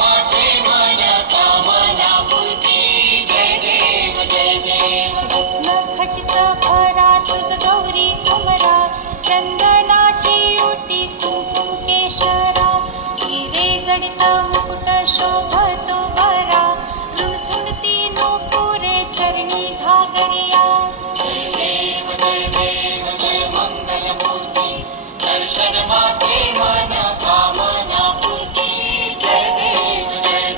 माथे मनाता मनापुरती जय देव जय देव. खचित भरा तुझ गौरी कुमरा, चंदनाची ओटी कुंकुम केशरा, हिरे जडित मुकुट शोभा